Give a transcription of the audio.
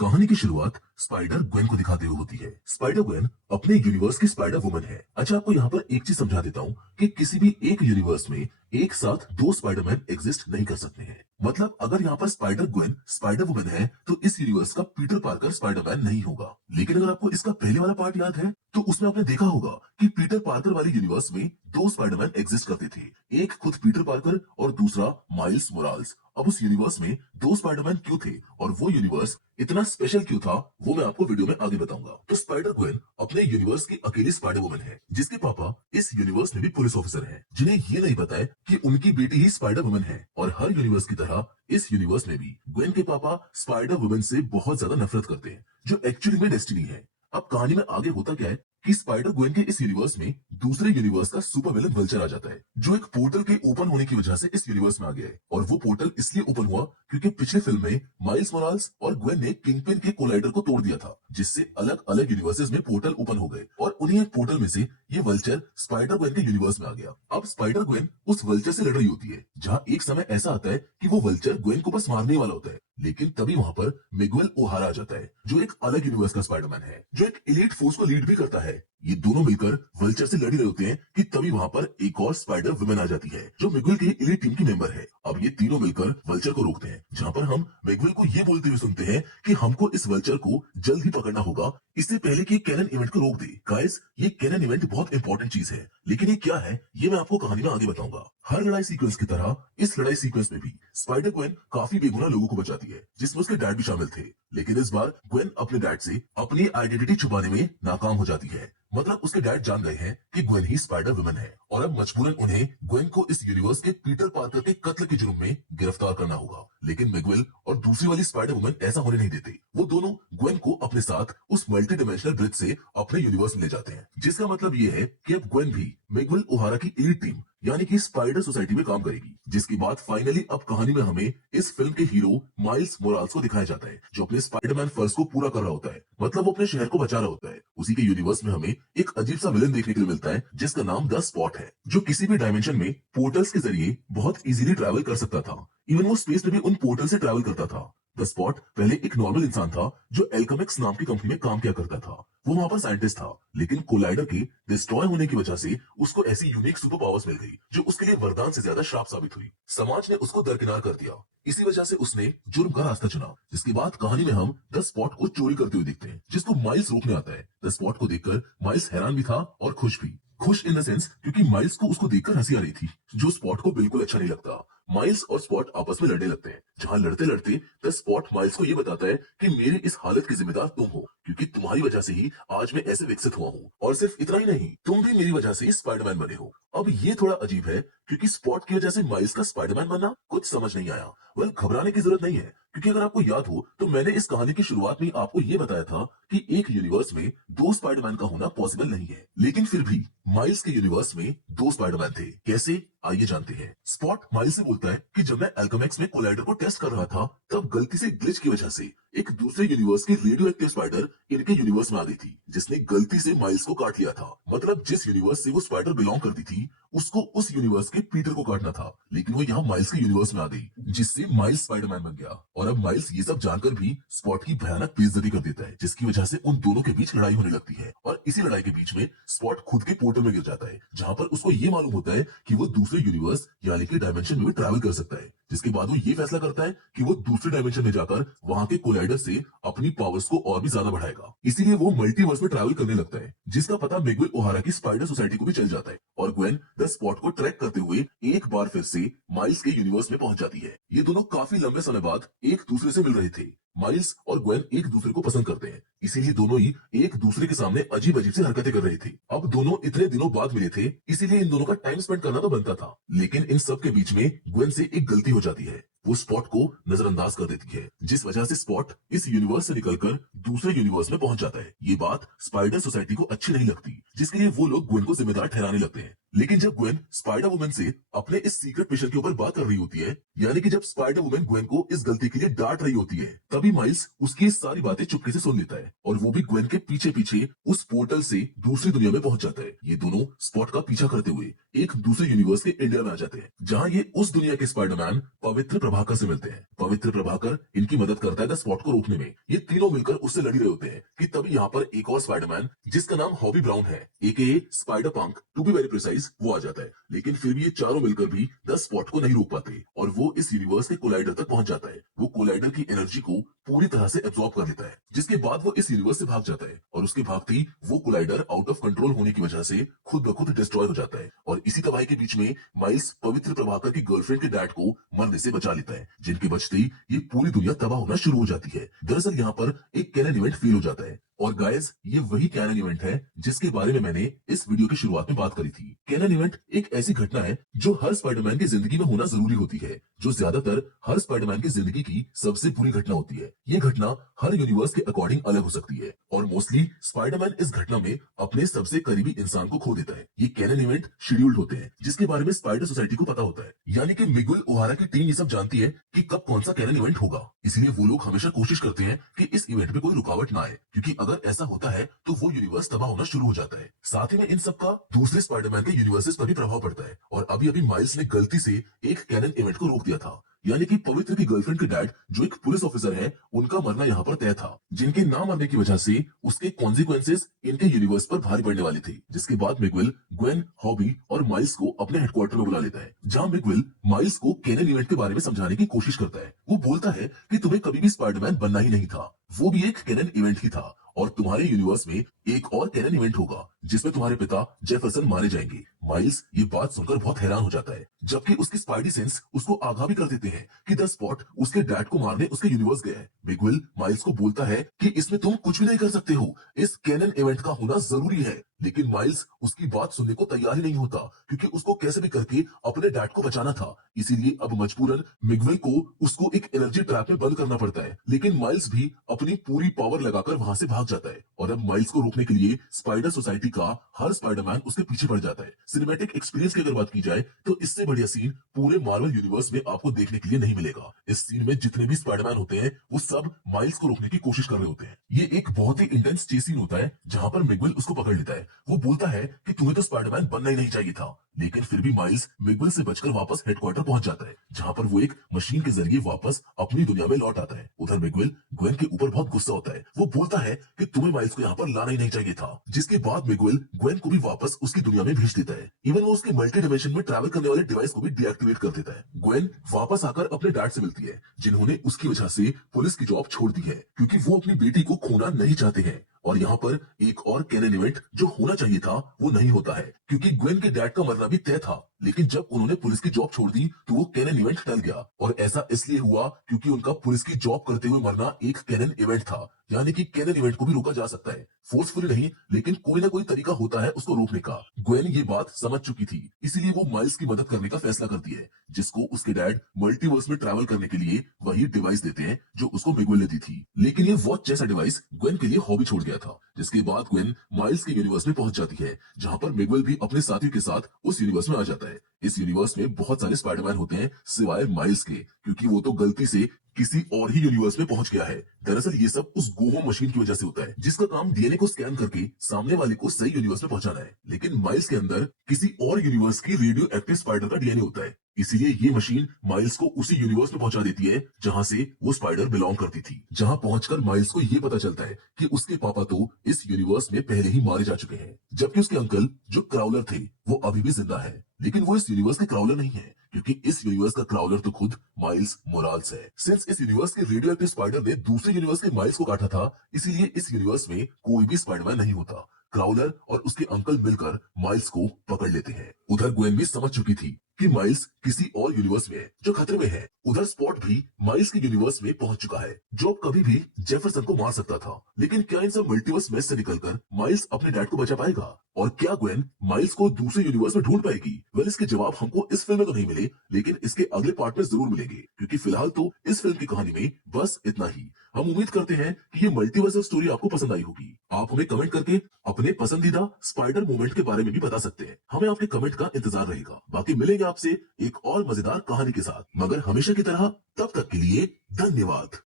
कहानी की शुरुआत स्पाइडर ग्वेन को दिखाते हुए होती है। स्पाइडर ग्वेन अपने यूनिवर्स की स्पाइडर वुमन है। अच्छा, आपको यहाँ पर एक चीज समझा देता हूँ कि किसी भी एक यूनिवर्स में एक साथ दो स्पाइडरमैन एग्जिस्ट नहीं कर सकते हैं। मतलब अगर यहाँ पर स्पाइडर ग्वेन स्पाइडर वुमन है तो इस यूनिवर्स का पीटर पार्कर स्पाइडरमैन नहीं होगा। लेकिन अगर आपको इसका पहले वाला पार्ट याद है तो उसमें आपने देखा होगा कि पीटर पार्कर वाले यूनिवर्स में दो स्पाइडरमैन एग्जिस्ट करते थे, एक खुद पीटर पार्कर और दूसरा माइल्स मोराल्स। अब उस यूनिवर्स में दो स्पाइडरमैन क्यों थे और वो यूनिवर्स इतना स्पेशल क्यों था, वो मैं आपको वीडियो में आगे बताऊंगा। तो स्पाइडर ग्वेन अपने यूनिवर्स की अकेली स्पाइडर वुमन है जिसके पापा इस यूनिवर्स में भी पुलिस ऑफिसर हैं, जिन्हें ये नहीं पता है कि उनकी बेटी ही स्पाइडर वुमन है। और हर यूनिवर्स की तरह इस यूनिवर्स में भी ग्वेन के पापा स्पाइडर वुमन से बहुत ज्यादा नफरत करते हैं, जो एक्चुअली में डेस्टिनी है। अब कहानी में आगे होता क्या है कि स्पाइडर ग्वेन के इस यूनिवर्स में दूसरे यूनिवर्स का सुपर विलन वल्चर आ जाता है, जो एक पोर्टल के ओपन होने की वजह से इस यूनिवर्स में आ गया है। और वो पोर्टल इसलिए ओपन हुआ क्योंकि पिछले फिल्म में माइल्स मोराल्स और ग्वेन ने किंगपिन के कोलाइडर को तोड़ दिया था, जिससे अलग अलग यूनिवर्सेस में पोर्टल ओपन हो गए और उन्हीं एक पोर्टल में से ये वल्चर स्पाइडर ग्वेन के यूनिवर्स में आ गया। अब स्पाइडर ग्वेन उस वल्चर से लड़ रही होती है, जहाँ एक समय ऐसा आता है कि वो वल्चर ग्वेन को बस मारने वाला होता है। लेकिन तभी वहां पर मिगुएल ओहारा आ जाता है, जो एक अलग यूनिवर्स का स्पाइडरमैन है, जो एक एलीट फोर्स को लीड भी करता है। ये दोनों मिलकर वल्चर से लड़ रहे होते हैं कि तभी वहां पर एक और स्पाइडर वुमन आ जाती है, जो मिगुएल की एलीट टीम की मेंबर है। अब ये तीनों मिलकर वल्चर को रोकते हैं, जहां पर हम मिगुएल को ये बोलते हुए सुनते हैं कि हमको इस वल्चर को जल्द ही पकड़ना होगा, इससे पहले कि कैनन इवेंट को रोक दे। गाइस, ये कैनन इवेंट बहुत इंपॉर्टेंट चीज है, लेकिन ये क्या है ये मैं आपको कहानी में आगे बताऊंगा। हर लड़ाई सीक्वेंस की तरह इस लड़ाई सीक्वेंस में भी स्पाइडर ग्वेन काफी बेगुनाह लोगों को बचाती है, जिसमें उसके डैड भी शामिल थे। लेकिन इस बार ग्वेन अपने डैड से अपनी आइडेंटिटी छुपाने में नाकाम हो जाती है। मतलब उसके डैड जान गए हैं कि ग्वेन ही स्पाइडर वुमन है और अब मजबूरन उन्हें ग्वेन को इस यूनिवर्स के पीटर पार्कर के कत्ल के जुर्म में गिरफ्तार करना होगा। लेकिन मिगुएल और दूसरी वाली स्पाइडर वुमन ऐसा होने नहीं देते। वो दोनों ग्वेन को अपने साथ उस मल्टी डिमेंशनल ब्रिज से अपने यूनिवर्स में ले जाते हैं, जिसका मतलब ये है कि अब ग्वेन भी मिगुएल ओहारा की एलीट टीम यानी कि स्पाइडर सोसाइटी में काम करेगी। जिसके बाद फाइनली अब कहानी में हमें इस फिल्म के हीरो माइल्स मोराल्स को दिखाया जाता है, जो अपने स्पाइडरमैन फर्ज को पूरा कर रहा होता है। मतलब वो अपने शहर को बचा रहा होता है। उसी के यूनिवर्स में हमें एक अजीब सा विलन देखने के लिए मिलता है, जिसका नाम द स्पॉट है, जो किसी भी डायमेंशन में पोर्टल्स के जरिए बहुत इजीली ट्रैवल कर सकता था। इवन वो स्पेस में भी उन पोर्टल से ट्रैवल करता था। द स्पॉट पहले एक नॉर्मल इंसान था जो एल्केमिक्स नाम की कंपनी में काम किया करता था। वो वहां पर साइंटिस्ट था, लेकिन कोलाइडर के डिस्ट्रॉय होने की वजह से उसको ऐसी यूनिक सुपर पावर्स मिल गई, जो उसके लिए वरदान से ज्यादा श्राप साबित हुई। समाज ने उसको दरकिनार कर दिया। इसी वजह से उसने जुर्म का रास्ता चुना। जिसके बाद कहानी में हम द स्पॉट को चोरी करते हुए देखते हैं, जिसको माइल्स रोकने आता है। द स्पॉट को देखकर माइल्स हैरान भी था और खुश भी। खुश इन द सेंस क्योंकि माइल्स को उसको देखकर हंसी आ रही थी, जो स्पॉट को बिल्कुल अच्छा नहीं लगता। माइल्स और स्पॉट आपस में लड़ने लगते हैं, जहां लड़ते लड़ते द स्पॉट माइल्स को ये बताता है कि मेरी इस हालत की जिम्मेदार तुम हो, क्योंकि तुम्हारी वजह से ही आज मैं ऐसे विकसित हुआ हूँ। और सिर्फ इतना ही नहीं, तुम भी मेरी वजह से ही स्पाइडरमैन बने हो। अब ये थोड़ा अजीब है क्योंकि स्पॉट की वजह से माइल्स का स्पाइडरमैन बनना कुछ समझ नहीं आया। वेल, घबराने की जरूरत नहीं है, क्योंकि अगर आपको याद हो तो मैंने इस कहानी की शुरुआत में आपको ये बताया था कि एक यूनिवर्स में दो स्पाइडरमैन का होना पॉसिबल नहीं है। लेकिन फिर भी माइल्स के यूनिवर्स में दो स्पाइडरमैन थे। कैसे, आइए जानते हैं। स्पॉट माइल्स से बोलता है कि जब मैं एल्केमिक्स में कोलाइडर को टेस्ट कर रहा था, तब गलती से ग्लिच की वजह से एक दूसरे यूनिवर्स की रेडियो एक्टिव स्पाइडर इनके यूनिवर्स में आ गई थी, जिसने गलती से माइल्स को काट लिया था। मतलब जिस यूनिवर्स से वो स्पाइडर बिलोंग करती थी, उसको उस यूनिवर्स के पीटर को काटना था, लेकिन वो यहाँ माइल्स के यूनिवर्स में आ गई, जिससे माइल्स स्पाइडरमैन बन गया। और अब माइल्स ये सब जानकर भी स्पॉट की भयानक बेइज्जती कर देता है, जिसकी वजह से उन दोनों के बीच लड़ाई होने लगती है। और इसी लड़ाई के बीच में स्पॉट खुद के पोर्टल में गिर जाता है, जहां पर उसको ये मालूम होता है कि वो दूसरे यूनिवर्स यानी कि डायमेंशन में भी ट्रैवल कर सकता है। जिसके बाद वो ये फैसला करता है कि वो दूसरे डायमेंशन में जाकर वहां के कोलाइडर से अपनी पावर्स को और भी ज्यादा बढ़ाएगा। इसीलिए वो मल्टीवर्स में ट्रैवल करने लगता है, जिसका पता मिगुएल ओहारा की स्पाइडर सोसाइटी को भी चल जाता है। और ग्वेन द स्पॉट को ट्रैक करते हुए एक बार फिर से माइल्स के यूनिवर्स में पहुंच जाती है। ये दोनों काफी लंबे समय बाद एक दूसरे से मिल रहे थे। माइल्स और ग्वेन एक दूसरे को पसंद करते हैं, इसीलिए दोनों ही एक दूसरे के सामने अजीब अजीब सी हरकतें कर रहे थे। अब दोनों इतने दिनों बाद मिले थे, इसीलिए इन दोनों का टाइम स्पेंड करना तो बनता था। लेकिन इन सब के बीच में ग्वेन से एक गलती हो जाती है। वो स्पॉट को नजरअंदाज कर देती है, जिस वजह से स्पॉट इस यूनिवर्स से निकलकर दूसरे यूनिवर्स में पहुंच जाता है। ये बात स्पाइडर सोसाइटी को अच्छी नहीं लगती, जिसके लिए वो लोग ग्वेन को जिम्मेदार ठहराने लगते हैं। लेकिन जब ग्वेन स्पाइडर वुमन से अपने इस सीक्रेट मिशन के ऊपर बात कर रही होती है, यानी कि जब स्पाइडर वुमन ग्वेन को इस गलती के लिए डांट रही होती है, तभी माइल्स उसकी ये सारी बातें चुपके से सुन लेता है और वो भी ग्वेन के पीछे पीछे उस पोर्टल से दूसरी दुनिया में पहुंच जाता है। ये दोनों स्पॉट का पीछा करते हुए एक दूसरे यूनिवर्स के इंडिया में आ जाते हैं, जहां ये उस दुनिया के स्पाइडरमैन पवित्र प्रभाकर से मिलते हैं। पवित्र प्रभाकर इनकी मदद करता है द स्पॉट को रोकने में। ये तीनों मिलकर उससे लड़ रहे होते हैं कि तभी यहाँ पर एक और स्पाइडरमैन जिसका नाम हॉबी ब्राउन है, aka spider punk to be very precise, वो आ जाता है। लेकिन फिर भी ये चारों मिलकर भी द स्पॉट को नहीं रोक पाते और वो इस यूनिवर्स के कोलाइडर तक पहुंच जाता है। वो कोलाइडर की एनर्जी को पूरी तरह से एब्जॉर्ब कर लेता है, जिसके बाद वो इस यूनिवर्स से भाग जाता है और उसके भागते ही वो कोलाइडर आउट ऑफ कंट्रोल होने की वजह से खुद ब खुद डिस्ट्रॉय हो जाता है। और इसी तबाही के बीच में माइल्स पवित्र प्रभाकर की गर्लफ्रेंड के डैड को मरने से बचा लेता है, जिनके बचते ही ये पूरी दुनिया तबाह होना शुरू हो जाती है। दरअसल यहाँ पर एक कैनन इवेंट फेल हो जाता है और गाइस, ये वही कैनन इवेंट है जिसके बारे में मैंने इस वीडियो की शुरुआत में बात करी थी। कैनन इवेंट एक ऐसी घटना है जो हर स्पाइडरमैन की जिंदगी में होना जरूरी होती है, जो ज्यादातर हर स्पाइडरमैन की जिंदगी की सबसे बुरी घटना होती है। ये घटना हर यूनिवर्स के अकॉर्डिंग अलग हो सकती है और मोस्टली स्पाइडरमैन इस घटना में अपने सबसे करीबी इंसान को खो देता है। ये कैनन इवेंट शेड्यूल्ड होते हैं, जिसके बारे में स्पाइडर सोसाइटी को पता होता है, यानी कि मिगुएल ओहारा की टीम ये सब जानती है कि कब कौन सा कैनन इवेंट होगा। इसलिए वो लोग हमेशा कोशिश करते हैं कि इस इवेंट में कोई रुकावट ना आए, क्योंकि अगर ऐसा होता है तो वो यूनिवर्स तबाह होना शुरू हो जाता है। साथ ही में इन सब का दूसरे स्पाइडरमैन के यूनिवर्सेस पर भी प्रभाव पड़ता है। और अभी अभी माइल्स ने गलती से एक कैनन इवेंट को रोक दिया था, यानी कि पवित्र की गर्लफ्रेंड के डैड जो एक पुलिस ऑफिसर है, उनका मरना यहाँ पर तय था, जिनके ना मरने की वजह से उसके कॉन्सिक्वेंसेस इनके यूनिवर्स पर भारी पड़ने वाले थे। जिसके बाद मिगुएल ग्वेन, हॉबी और माइल्स को अपने हेडक्वार्टर में बुला लेता है, जहां मिगुएल माइल्स को कैनन इवेंट के बारे में समझाने की कोशिश करता है। वो बोलता है कि तुम्हें कभी भी स्पाइडरमैन बनना ही नहीं था, वो भी एक कैनन इवेंट ही था और तुम्हारे यूनिवर्स में एक और कैनन इवेंट होगा जिसमें तुम्हारे पिता जेफरसन मारे जाएंगे। माइल्स ये बात सुनकर बहुत हैरान हो जाता है, जबकि उसकी स्पाइडी सेंस उसको आगाह भी कर देते हैं कि द स्पॉट उसके डैड को मारने उसके यूनिवर्स गया है। मिगुएल माइल्स को बोलता है कि इसमें तुम कुछ भी नहीं कर सकते हो, इस कैनन इवेंट का होना जरूरी है। लेकिन माइल्स उसकी बात सुनने को तैयार ही नहीं होता, क्योंकि उसको कैसे भी करके अपने डैड को बचाना था। इसीलिए अब मजबूरन मिगुएल को उसको एक एनर्जी ट्रैप में बंद करना पड़ता है। लेकिन माइल्स भी अपनी पूरी पावर लगाकर वहां से भाग जाता है और अब माइल्स को रोकने के लिए स्पाइडर सोसाइटी का हर स्पाइडरमैन उसके पीछे पड़ जाता है। सिनेमैटिक एक्सपीरियंस की अगर बात की जाए तो इससे बढ़िया सीन पूरे मार्वल यूनिवर्स में आपको देखने के लिए नहीं मिलेगा। इस सीन में जितने भी स्पाइडरमैन होते हैं वो सब माइल्स को रोकने की कोशिश कर रहे होते हैं। ये एक बहुत ही इंटेंस चेस सीन होता है, जहां पर मिगुएल उसको पकड़ लेता है। वो बोलता है कि तुम्हें तो स्पाइडरमैन बनना ही नहीं चाहिए था, लेकिन फिर भी माइल्स मिगुएल से बचकर वापस हेडक्वार्टर पहुंच जाता है, जहां पर वो एक मशीन के जरिए वापस अपनी दुनिया में लौट आता है। उधर मिगुएल ग्वेन के ऊपर बहुत गुस्सा होता है। वो बोलता है कि तुम्हें माइल्स को यहाँ पर लाना ही नहीं चाहिए था, जिसके बाद मिगुएल ग्वेन को भी वापस उसकी दुनिया में भेज देता है। इवन वो उसके मल्टी डिमेंशन में ट्रैवल करने वाले डिवाइस को भी डीएक्टिवेट कर देता है। ग्वेन वापस आकर अपने डैड से मिलती है, जिन्होंने उसकी वजह से पुलिस की जॉब छोड़ दी है, क्योंकि वो अपनी बेटी को खोना नहीं चाहते हैं। और यहाँ पर एक और कैनन इवेंट जो होना चाहिए था वो नहीं होता है, क्योंकि ग्वेन के डैड का मरना भी तय था। लेकिन जब उन्होंने पुलिस की जॉब छोड़ दी तो वो कैनन इवेंट टल गया, और ऐसा इसलिए हुआ क्योंकि उनका पुलिस की जॉब करते हुए मरना एक कैनन इवेंट था। यानी कि कैनन इवेंट को भी रोका जा सकता है, फोर्सफुली नहीं, लेकिन कोई ना कोई तरीका होता है उसको रोकने का। ग्वेन ये बात समझ चुकी थी, इसीलिए वो माइल्स की मदद करने का फैसला करती है, जिसको उसके डैड मल्टीवर्स में ट्रैवल करने के लिए वही डिवाइस देते हैं जो उसको मिगुएल ने दी थी। लेकिन ये वॉच जैसा डिवाइस ग्वेन के लिए हॉबी छोड़ गया था, जिसके बाद ग्वेन माइल्स के यूनिवर्स में पहुंच जाती है, जहां पर मिगुएल भी अपने साथियों के साथ उस यूनिवर्स में आ जाता है। इस यूनिवर्स में बहुत सारे स्पाइडरमैन होते हैं सिवाय माइल्स के, क्योंकि वो तो गलती से किसी और ही यूनिवर्स में पहुंच गया है। दरअसल ये सब उस गोहो मशीन की वजह से होता है, जिसका काम डीएनए को स्कैन करके सामने वाले को सही यूनिवर्स में पहुंचाना है। लेकिन माइल्स के अंदर किसी और यूनिवर्स की रेडियो एक्टिव स्पाइडर का डीएनए होता है, इसीलिए ये मशीन माइल्स को उसी यूनिवर्स में पहुंचा देती है जहां से वो स्पाइडर बिलोंग करती थी। जहां पहुंचकर माइल्स को ये पता चलता है कि उसके पापा तो इस यूनिवर्स में पहले ही मारे जा चुके हैं, जबकि उसके अंकल जो क्राउलर थे वो अभी भी जिंदा है। लेकिन वो इस यूनिवर्स के क्राउलर नहीं है, क्योंकि इस यूनिवर्स का क्राउलर तो खुद माइल्स मोराल्स है। सिंस इस यूनिवर्स के रेडियो एक्टिव स्पाइडर ने दूसरे यूनिवर्स के माइल्स को काटा था, इसीलिए इस यूनिवर्स में कोई भी स्पाइडरमैन नहीं होता। क्राउलर और उसके अंकल मिलकर माइल्स को पकड़ लेते हैं। उधर ग्वेन भी समझ चुकी थी कि माइल्स किसी और यूनिवर्स में है जो खतरे में है। उधर स्पॉट भी माइल्स के यूनिवर्स में पहुंच चुका है, जो अब कभी भी जेफरसन को मार सकता था। लेकिन क्या इन सब मल्टीवर्स मेस से निकलकर माइल्स अपने डैड को बचा पाएगा? और क्या ग्वेन माइल्स को दूसरे यूनिवर्स में ढूंढ पाएगी? वेल, इसके जवाब हमको इस फिल्म में तो नहीं मिले, लेकिन इसके अगले पार्ट में जरूर मिलेंगे, क्योंकि फिलहाल तो इस फिल्म की कहानी में बस इतना ही। हम उम्मीद करते हैं कि ये मल्टीवर्सल स्टोरी आपको पसंद आई होगी। आप हमें कमेंट करके अपने पसंदीदा स्पाइडर मूवमेंट के बारे में भी बता सकते हैं। हमें आपके कमेंट का इंतजार रहेगा। बाकी मिलेंगे आपसे एक और मजेदार कहानी के साथ, मगर हमेशा की तरह तब तक के लिए धन्यवाद।